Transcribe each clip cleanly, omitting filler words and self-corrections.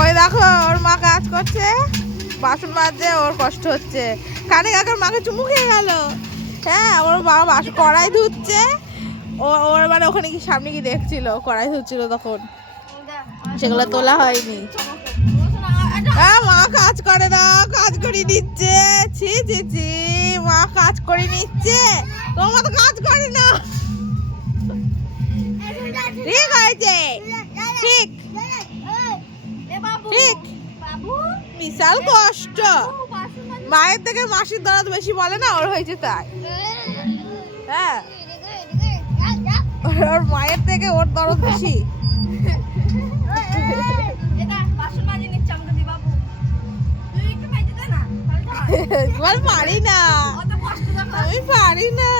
ওই দেখো ওর মা কাজ করছে, বাসন মাজছে, ওর কষ্ট হচ্ছে। কানে কাকার মাকে চুমু খেয়ে গেল। হ্যাঁ, ওর বাবা বাসন কড়াই ধুচ্ছে। ওর মানে ওখানে কি সামনে কি দেখছিল, কড়াই ধুচ্ছিল তখন, সেগুলো তোলা হয়নি। হ্যাঁ, মা কাজ করে না, কাজ করে নিচ্ছে। ছি ছি ছি, মা কাজ করে নিচ্ছে, তোমার তো কাজ করে না। ঠিক হয়েছে, ঠিক ঠিক। বিশাল কষ্ট, মায়ের থেকে মাসির দরদ বেশি বলে না, ওর হয়েছে তাই। হ্যাঁ, ওর মায়ের থেকে ওর দরদ বেশি। পারি না, আমি পারি না,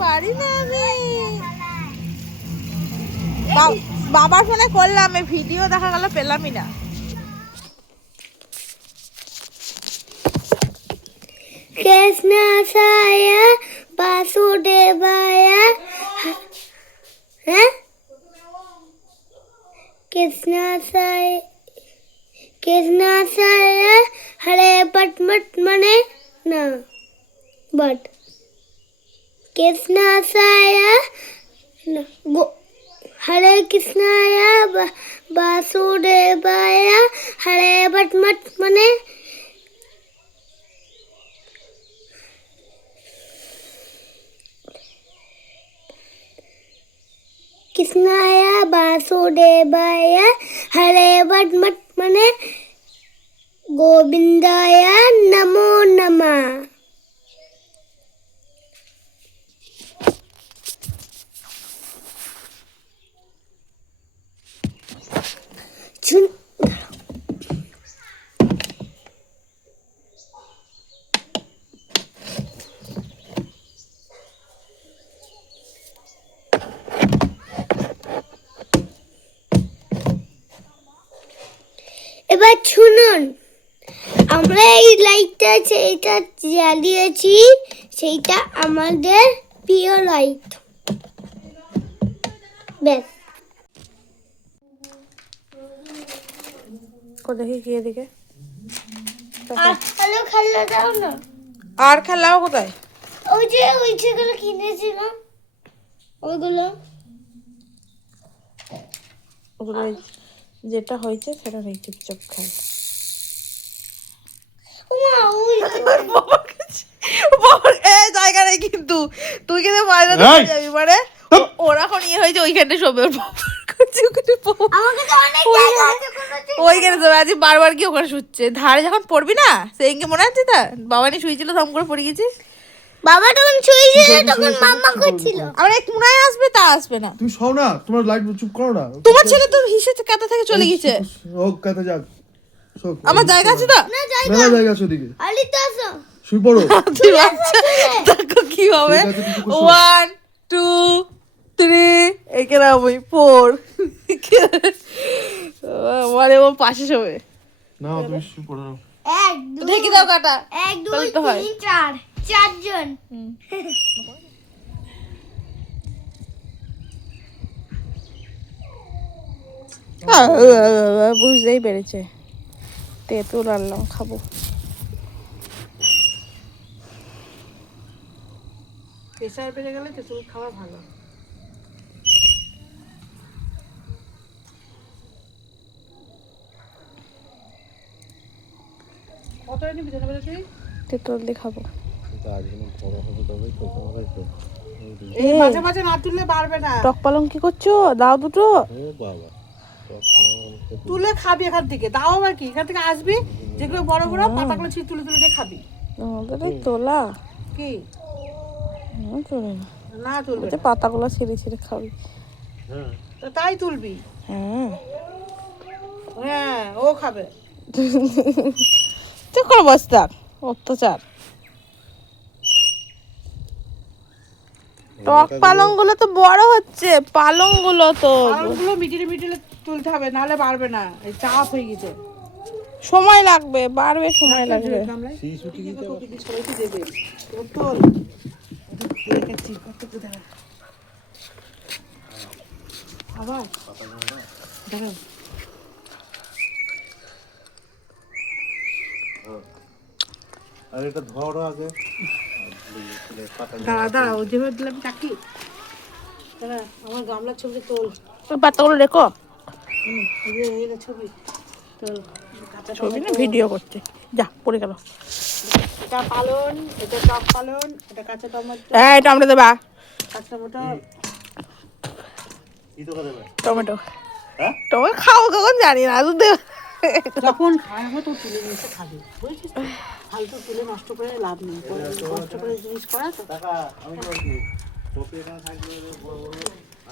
পারি না আমি। বাবার ফোনে করলাম, ভিডিও দেখা গেল পেলামই না। কৃষ্ণায় বাসুদেবায়, হ্যাঁ, কৃষ্ণায় হরে বট মট মানে না বট, কৃষ্ণায় হরে কৃষ্ণায় বাসুদেবায় হরে বট মট মানে কৃষ্ণায় বাসুদেবায় হরে বট মট মানে গোবিন্দায় নমো নমঃ। এবার শুনুন, আমরা এই লাইটটা সেইটা জ্বালিয়েছি, সেইটা আমাদের প্রিয় লাইট। ব্যাস। দেখি কি এদিকে আর হ্যালো খেলা দাও না। আর খেলাও কোথায়? ওই যে ওই যেগুলো কিনেছিলাম ওইগুলো। ওগুলো যেটা হয়েছে সেটা নেই, চুপচাপ খাই। জায়গা নেই কিন্তু, তুই কিন্তু বাইরে যাবি মানে ওরা এখন ইয়ে হয়েছে ওইখানে শোবে, ওর ওইখানে শোবে। আজ বারবার কি ওখানে শুচ্ছে, ধারে যখন পড়বি না সেদিনকে মনে আছে তা বাবা নিয়ে শুয়েছিল, ধম করে পড়ে গেছি। বাবা তখন শুয়েছিল, তখন মাম্মা করছিল। আমার এক মুনায় আসবে, তা আসবে না। তুমি শোও না, তোমার লাইট চুপ করো না। তোমার ছেলে তো হিসেবে কাতা থেকে চলে গেছে। ও কাতে যাক, আমার জায়গা আছে তো, না মেলা জায়গা আছে ওদিকে, আলি তো আসো। শুই পড়ো। তুই বাচ্চা, দেখো কি হবে। 1 2 3 এখানে আমি 4 মানে ও পাশে শোবে না তুমি শুই পড়ো। এক ঢেকে দাও কাটা, 1 2 তাহলে তো হয়। 3 4 চারজন। বুঝতেই পেরেছে, তেঁতুল আনলাম খাবো। প্রেসার বেড়ে গেলে তেঁতুল খাওয়া ভালো। কত নিবি জানা বলে তুই? তেঁতুল দিয়ে খাবো। এই মাঝে মাঝে না তুললে পারবে না। টক পালং কি করছো? দাও দুটো। ও বাবা, তুলে খাবি এখান থেকে, দাও আবার কি, এখান থেকে আসবি, যেগুলো বড় বড় পাতাগুলো ছিঁড়ে তুলে তুলে দিয়ে খাবি। আমাদের তোলা কি চলে না, না তুলবে না, পাতাগুলো ছিঁড়ে ছিঁড়ে খাবি। হ্যাঁ তাই তুলবি। হ্যাঁ হ্যাঁ, ও খাবে। চুপ করে বস থাক, অত্যাচার। টক পালং গুলো তো বড় হচ্ছে, পালং গুলো তো মিডিলে মিডিলে তুলতে হবে, নাহলে বাড়বে না, এই চাপ হয়ে গেছে। সময় লাগবে, বাড়বে, সময় লাগবে। সবাইকে দেবে তোল আবার দাঁড়াও আর এটা ধরো আগে দাঁড়া ও যেভাবে দিলাম চাকি দাঁড়া আমার গামলার ছবি তোল পাতাগুলো রেখো ছবি তোল ছবি না ভিডিও করছে যা পড়ে গেল এটা পালন এটা টক পালন এটা কাঁচা টমেটো হ্যাঁ টমেটো দেবা কাঁচা টমেটো কি তো দেবে টমেটো হ্যাঁ টমেটো খাও কখন জানি না আদৌ দেবে যখন খাওয়াবো তো তুলে নিয়ে এসে খাবে বুঝেছিস তো? ফালতু তুলে নষ্ট করে লাভ নেই কষ্ট করে জিনিস করা তো টাকা আমি কি বলছি কপি এখানে থাকবে বড় বড়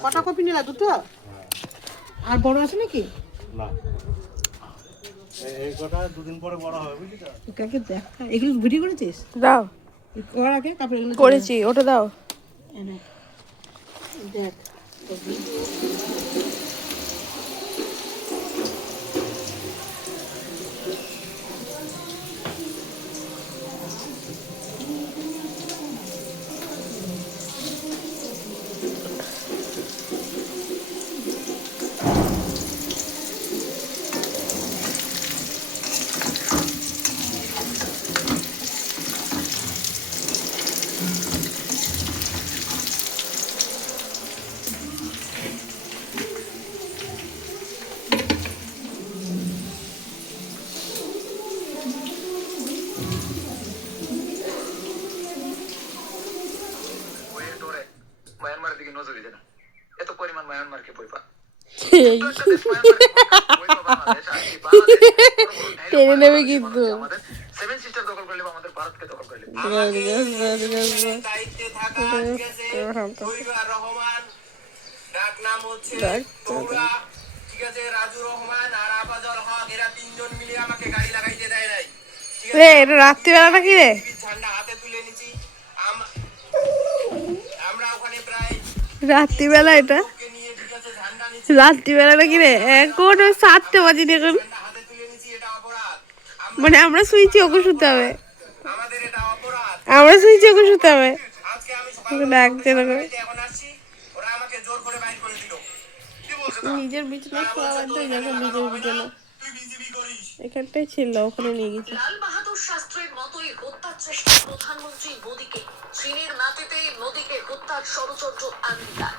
কটা কপি নিলা দুটো আর বড় আছে নাকি না এই কটা দুদিন পরে বড় হবে বুঝলি তো কাকে দেখ এগুলো ভিডিও করেছিস দাও কর আগে তারপরে এগুলো করেছি ওটা দাও এনে দেখ মায়ানমারের দিকে নজর দিতে না এত পরিমাণ মায়ানমারকে বই পা টেনে নেবে কিন্তু আমাদের সেভেন সিস্টার দখল করলে আমাদের ভারতকে দখল করলে দায়িত্বে থাকা ঠিক আছে শরীফুর রহমান ডাক নাম হচ্ছে তোমরা ঠিক আছে রাজু রহমান আর আফাজল হক এরা তিনজন মিলে আমাকে গাড়ি লাগাইতে দেয় নাই ঠিক রে এটা রাত্রিবেলা নাকি রে ঝান্ডা হাতে তুলে নিছি আমরা ওখানে প্রায় রাত্রিবেলা এটা নিয়ে ঠিক আছে ঝান্ডা রাত্রিবেলা নাকি রে এখন 7টে বাজে এখন হাতে তুলে নিছি এটা অপরাধ মানে আমরা শুয়েছি ওকে শুতে হবে আমাদের এটা অপরাধ আমরা শুয়েছি ওকে শুতে হবে আজকে আমি ডাকছে না করে। এখন আসছি ওরা আমাকে জোর করে বাইর করে দিল কি বলছ নিজের বিছানা শোয়া বাদ দিয়ে যখন নিজের বিছানা তুই বিজেপি করিস এখানটাই ছিল ওখানে নিয়ে গেছে লাল বাহাদুর শাস্ত্রীর মতোই হত্যার চেষ্টা প্রধানমন্ত্রী মোদীকে চীনের মাটিতে মোদীকে হত্যার ষড়যন্ত্র আমেরিকার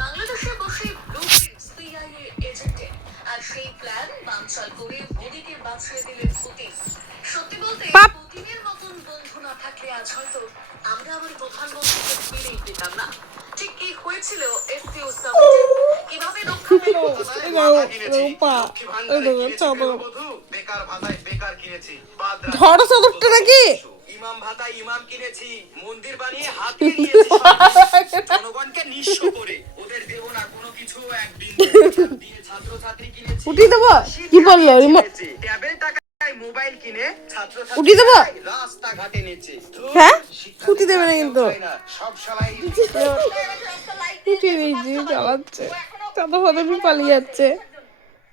বাংলাদেশে বসে ব্লুপ্রিন্ট সিআইএ এজেন্টে আর সেই প্ল্যান বানচাল করে মোদীকে বাঁচিয়ে দিলেন পুতিন সত্যি বলতে পুতিনের মতন বন্ধু না থাকলে আজ হয়তো আমরা আমার প্রধানমন্ত্রীকে ফিরেই পেতাম না ঠিক কি হয়েছিল এসসিও সামিটে কিভাবে রক্ষা পেল বেকার ভাতায় বেকার কিনেছি ধরো সদরটা নাকি ইমাম ভাতায় ইমাম কিনেছি মন্দির বানিয়ে হাতে নিয়েছি জনগণকে নিঃস্ব করে ওদের দেব না কোনো কিছু একদিন দিয়ে ছাত্রছাত্রী কিনেছি উঠিয়ে দেবো কি বললো ট্যাবের টাকায় মোবাইল কিনে ছাত্রছাত্রী উঠিয়ে দেবো রাস্তাঘাটে নিচ্ছে হ্যাঁ উঠিয়ে দেবে না কিন্তু সব শালাই উঠিয়ে দিয়েছি চালাচ্ছে চাঁদা ফাদা পালিয়ে যাচ্ছে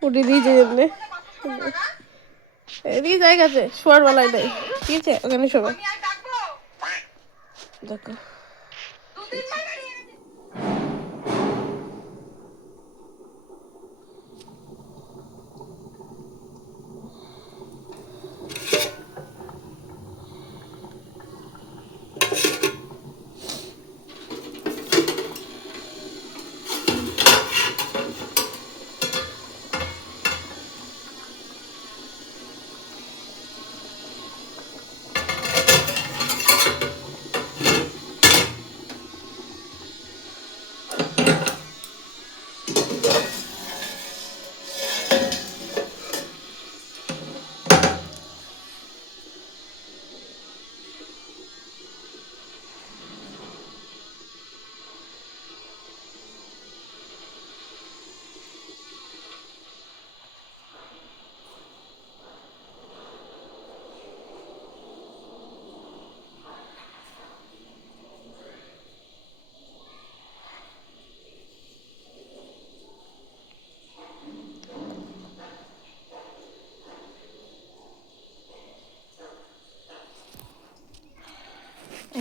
উঠিয়ে দিয়েছে জন্য এদিকে জায়গা আছে শোয়ার বেলায় নেই ঠিক আছে ওখানে শোবে দেখো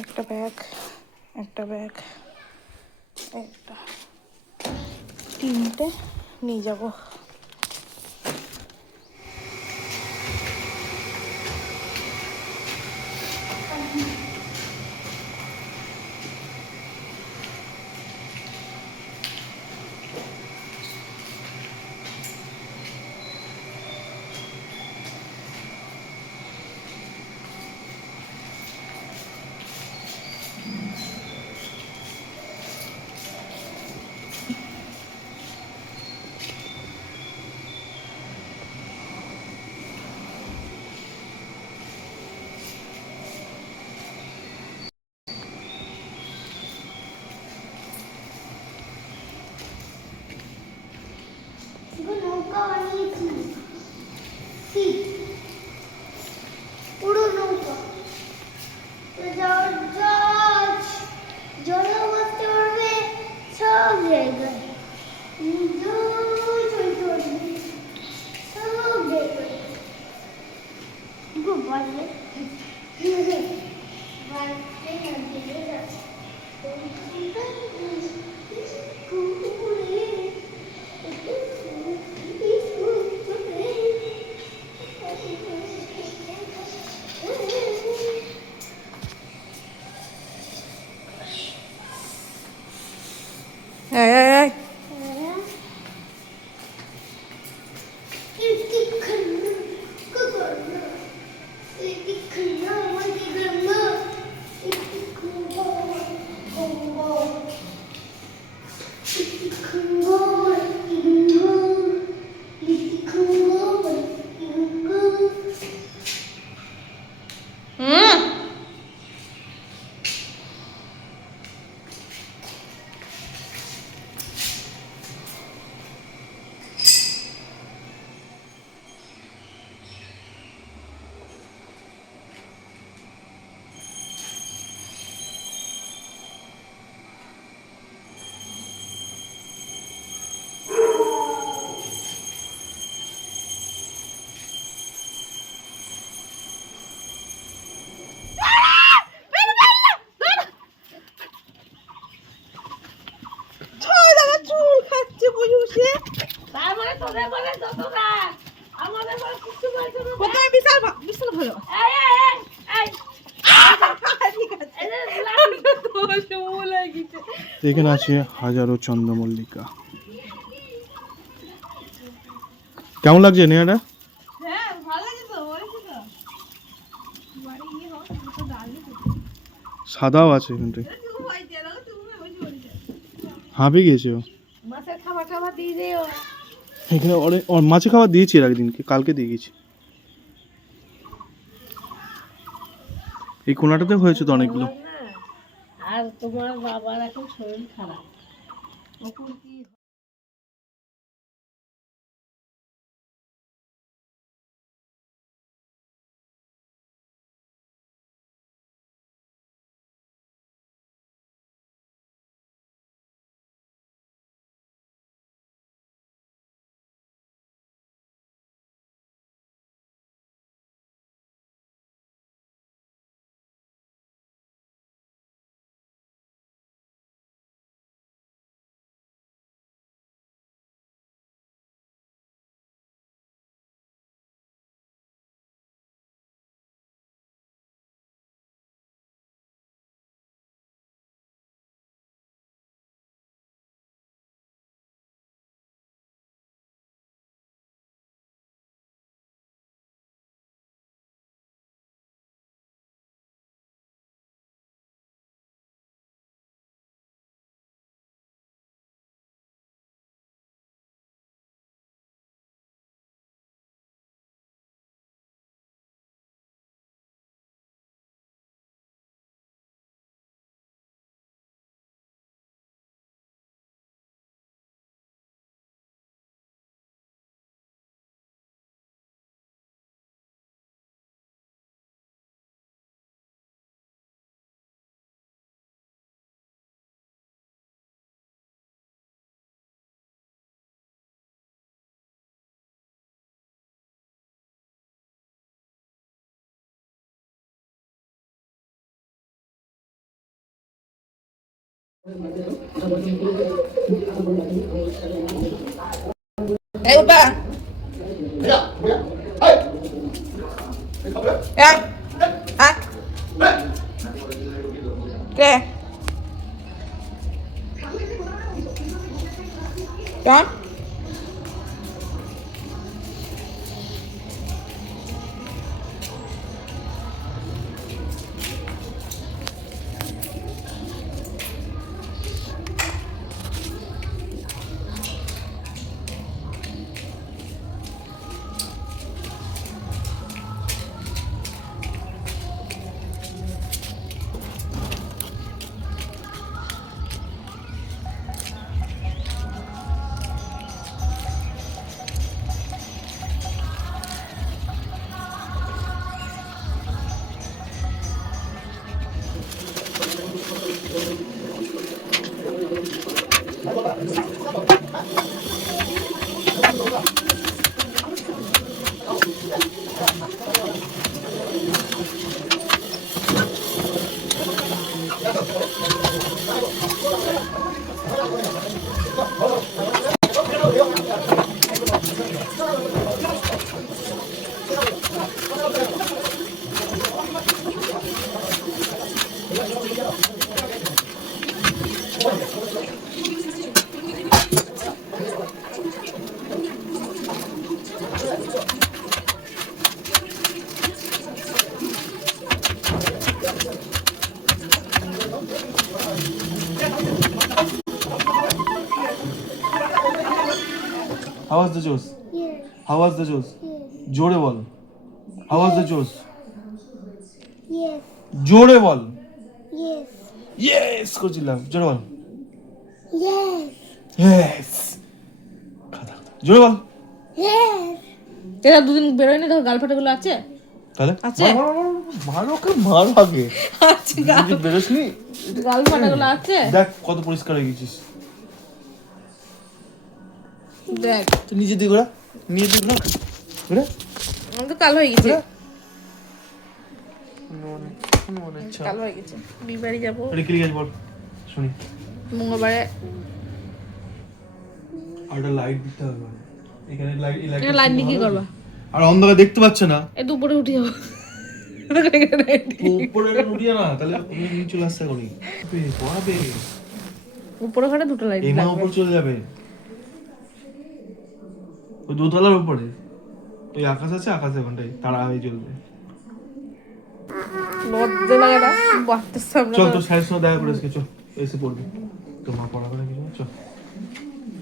একটা ব্যাগ একটা তিনটে নিয়ে যাব নৌকা বানিয়েছি পুরো নৌকা জাহাজ জলে বসতে পারবে সব জায়গায় সব জায়গায় বাড়লে এই এই এই হুম চুল খাচ্ছে বসে বসে তারপরে তোদের বলে যত রাগ আমাদের বলে কিছু বলছো না প্রথমে বিশাল বিশাল ভালো এই এই এই ঠিক আছে এই যে লাঠি। এখানে আছে হাজারো চন্দ্রমল্লিকা। কেমন লাগছে নেহাটা? হ্যাঁ ভালো লাগে তো বলেছি তো বাড়ি গিয়ে হোক তো ডালি সাদাও আছে এখানটায়। তুই ভাই দে দাও তুই বসে বসে হাঁপে গিয়েছে ও। মাছের খাবার টাবার দিয়ে দিও এখানে মাছে খাবার দিয়েছি এর একদিনকে, কালকে দিয়ে গেছি। এই কোনাটাতে হয়েছে তো অনেকগুলো। না আর তোমার বাবার এখন শরীর খারাপ ওকুল কি এই উঠা এই কে কেমন How was the juice? Yes. How was the juice? Yes. জোরে বল। How was the juice? Yes. জোরে বল। Yes. Yes করছিলাম, জোরে বল। Yes. Yes জোরে বল। Yes. এরা দুদিন বেরোয়নি, দেখো গাল ফাটাগুলো আছে। তাহলে আছে? মারো ওকে, মারো আগে। আছে গাল, তুই বেরোসনি? গাল ফাটাগুলো আছে। দেখ কত পরিষ্কার হয়ে গেছিস। দেখ তুই নিজে দিকে ঘোরা, নিজে দিকে ঘোরা, ঘোরা। আমি তো কালো হয়ে গেছি, মনে ইচ্ছা। কালো হয়ে গেছে। বিবাড়ি যাবো এটা কি লিখেছ বল শুনি। মঙ্গলবারে। আর একটা লাইট দিতে হবে এখানে, লাইট, এই এটা লাইট নিয়ে কি করবা? আর অন্ধকারে দেখতে পাচ্ছ না। এই দুপুরে উঠে যাবো। উপরে এটা উঠিয়ে না, তাহলে নিচে চলে আসছে এখনই। পড়াবে উপরে ঘরে দুটো লাইট এমা লাগবে। উপর চলে যাবে, ওই দোতলার উপরে ওই আকাশ আছে, আকাশে ওখানটাই তারা হয়ে চলবে। লজ্জা লাগে না বাচ্চার সামনে? চল তোর স্যারের সঙ্গে দেখা করে আজকে, চল এসে পড়বি। তোর মা পড়াবে না কিছু, চল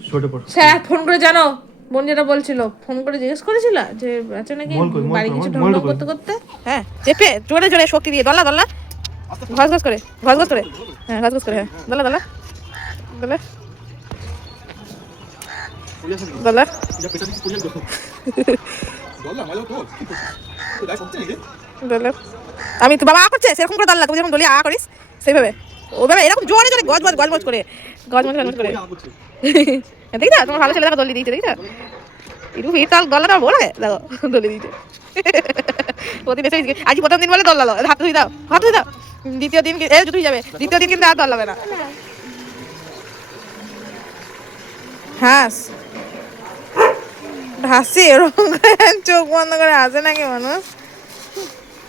শুটে পড়। স্যার ফোন করে জানো, বোন যেটা বলছিল, ফোন করে জিজ্ঞেস করেছিল যে আছে নাকি বাড়ি কিছু ঢং করতে করতে। হ্যাঁ চেপে জোরে জোরে শক্তি দিয়ে দলা দলা, ঘস ঘস করে, ঘস ঘস করে, হ্যাঁ ঘস ঘস করে, হ্যাঁ দলা দলা দলা দলা। দলা আমি তো বাবা করছে সেরকম করে দলা, তুমি যখন দলি আ করিস সেইভাবে, ওভাবে এরকম জোরে জোরে গজ গজ গজ করে, গজ গজ গজ করে। দেখি না তোমার ভালো ছেলে দেখো দলি দিয়েছে, দেখি না একটু ফির তাল দলা দাও বলে দেখো দলি দিয়েছে। প্রতিদিন এসে আজ প্রথম দিন বলে দল লালো, হাত ধুই দাও, হাত ধুই দাও। দ্বিতীয় দিন এ জুতুই যাবে, দ্বিতীয় দিন কিন্তু আর দল লাবে না। হাস হাসি এরকম করে চোখ বন্ধ করে হাসে নাকি মানুষ?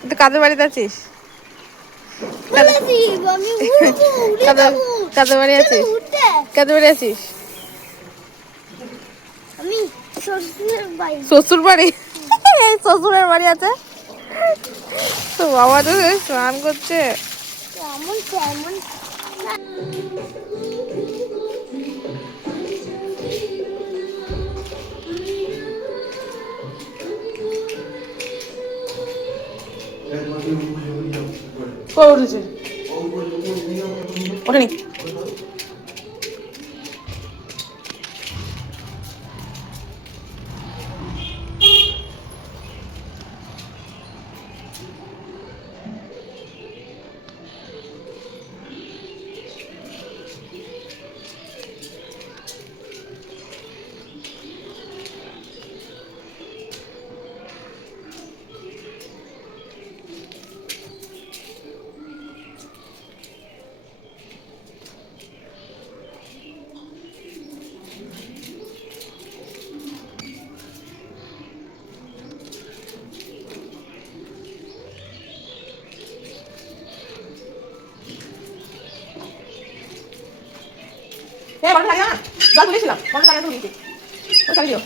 তুই কাদের বাড়িতে আছিস? বলেছি আমি উড়বো, উড়ে যাবো। কাদের বাড়ি আছিস? উঠতে কাদের বাড়ি আছিস? আমি শ্বশুরের বাড়ি। শ্বশুর বাড়ি? এই শ্বশুরের বাড়ি আছে তো, বাবা তো স্নান করছে। কেমন কেমন কবে উঠেছে? ওঠেনি। হ্যাঁ বন্ধ থাকে না, জল তুলেছিলাম, বন্ধ থাকে তো নিচে ওই খালি দিও।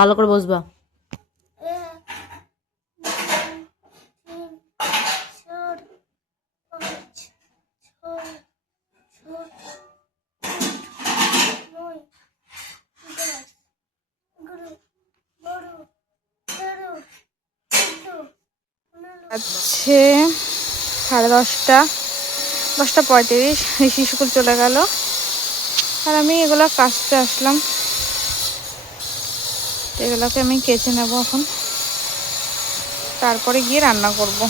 ভালো করে বসবা। এক, দুই, তিন, চার, পাঁচ, ছয়, সাত, আট, নয়, 10, 11, 12, 13, 14, 15। আছে 10:30, 10:35, ঋষি স্কুল চলে গেল আর আমি এগুলো কাচতে আসলাম। এগুলোকে আমি কেচে নেব এখন, তারপরে গিয়ে রান্না করব।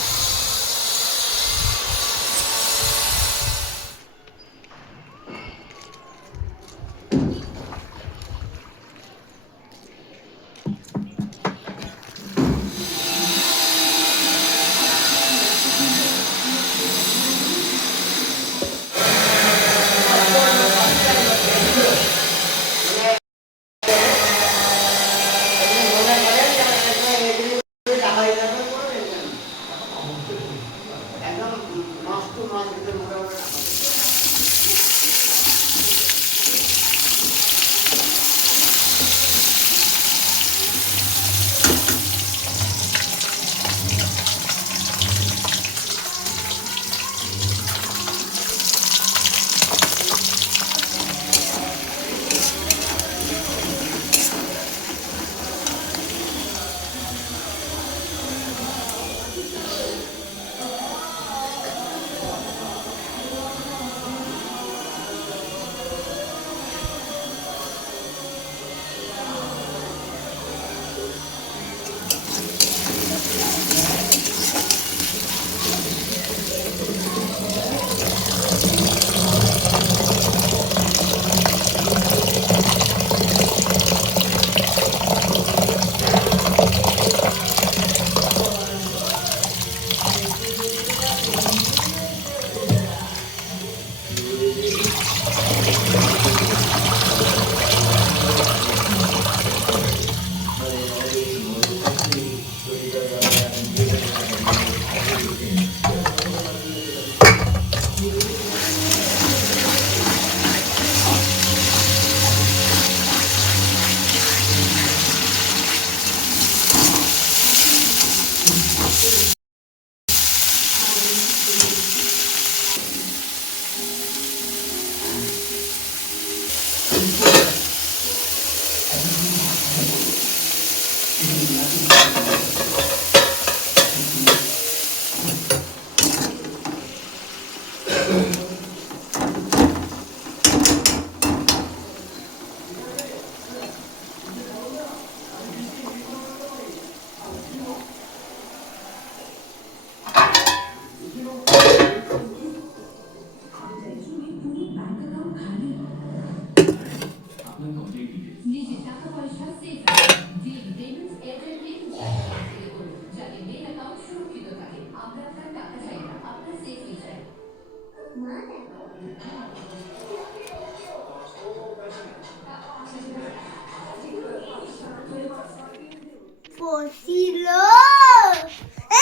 ফসিল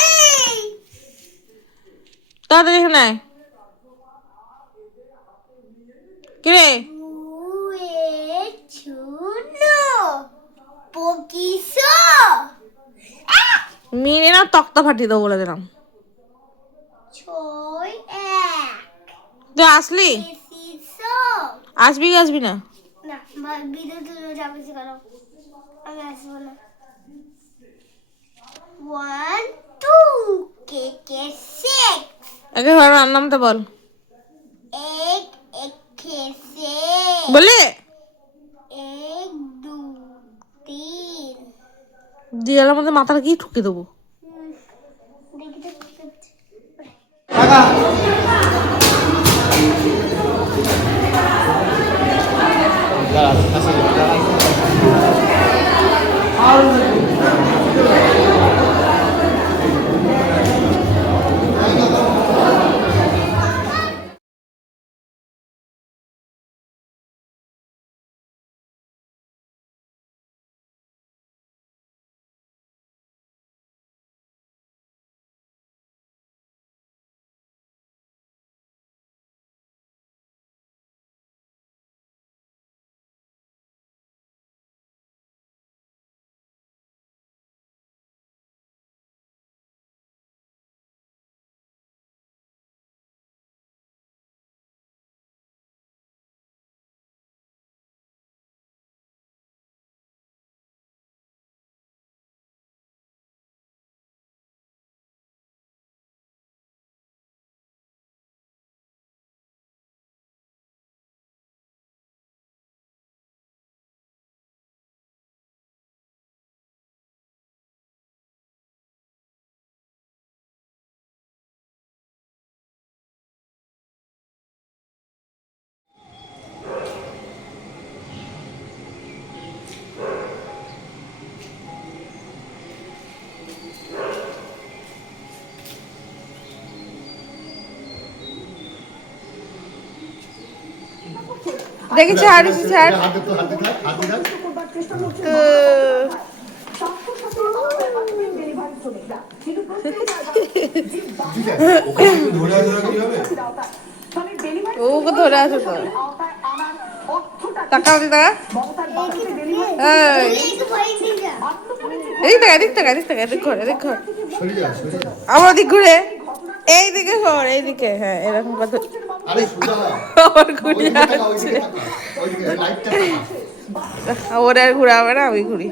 এই তাড়াতাড়ি এখানে আয়। কিরে দুয়ে চুনো পকিসো মেরে না তক্তা ফাটিয়ে দেবো বলে দিলাম। ছয় এক তুই আসলি? এসিসো আসবি কি আসবি না? না বিদ্যুৎ তুলে যাবে কেন আমি আসবো না 1 2 কে 6 একে ঘর নামতে বল। এক এক খেসে বলে এক দু তিন দিয়ালের মধ্যে মাথাটা কি ঠুকে দেবো। দেখি তো দেখি ছাড়িস ছাড় হাতে তো হাতে থাক হাতে থাক ওখানে একটু ধরে আছে না কি হবে ওকে ধরে আছে তো টাকা দিদা এদিক থেকে এদিক থেকে এদিক থেকে এদিক ঘুরে এদিক ঘুরে সরে যা সরে যা আমার দিক ঘুরে এইদিকে ঘর এইদিকে হ্যাঁ এরকম কথা আরে সোজা আবার ঘুরে ওইদিকে তাকা আসছে ওইদিকে লাইটটা ওর আর ঘুরাবে না আমি ঘুরি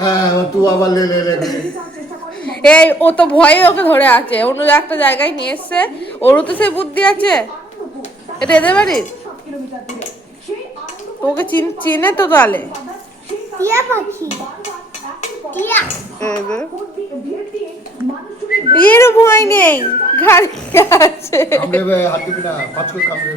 হ্যাঁ তুই আবার লে লে লে এই ও তো ভয়ে ওকে ধরে আছে অন্য একটা জায়গায় নিয়ে এসছে ওরও তো সেই বুদ্ধি আছে এটা এদের বাড়ির তোকে চিনে তো তাহলে টিয়া পাখি টিয়া এর ভয় নেই ঘাড়ে আছে কামড়ে হাত দিবি না পাঁচ করে কামড়ে